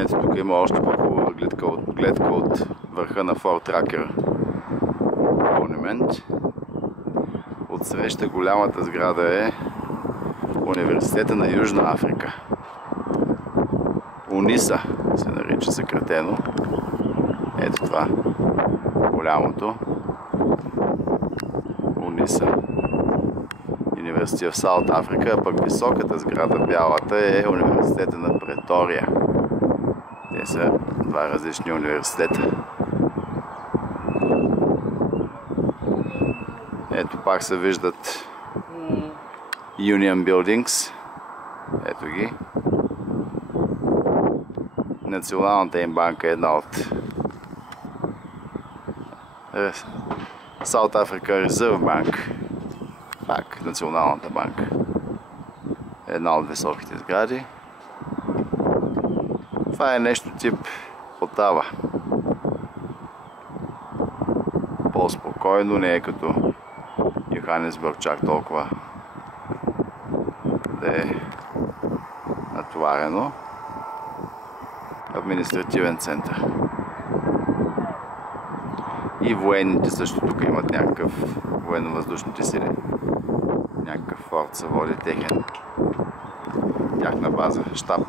Ето тук има още по-хубава гледка от върха на Форт Ракер монумент. Отсреща голямата сграда е Университета на Южна Африка. УНИСА се нарича съкратено. Ето това, голямото. УНИСА. Университет в Саут Африка, а пък високата сграда, бялата, е Университета на Претория. Те са два различни университета. Ето пак се виждат Union Buildings. Ето ги. Националната им банка е една от South Africa Reserve Bank. Пак националната банка. Една от високите сгради. Това е нещо тип Отава. По-спокойно, не е като Йоханесбърг чак толкова да е натоварено. Административен център. И военните също тук имат някакъв, военно-въздушните сили. Някакъв форт се води тяхна база, щаб.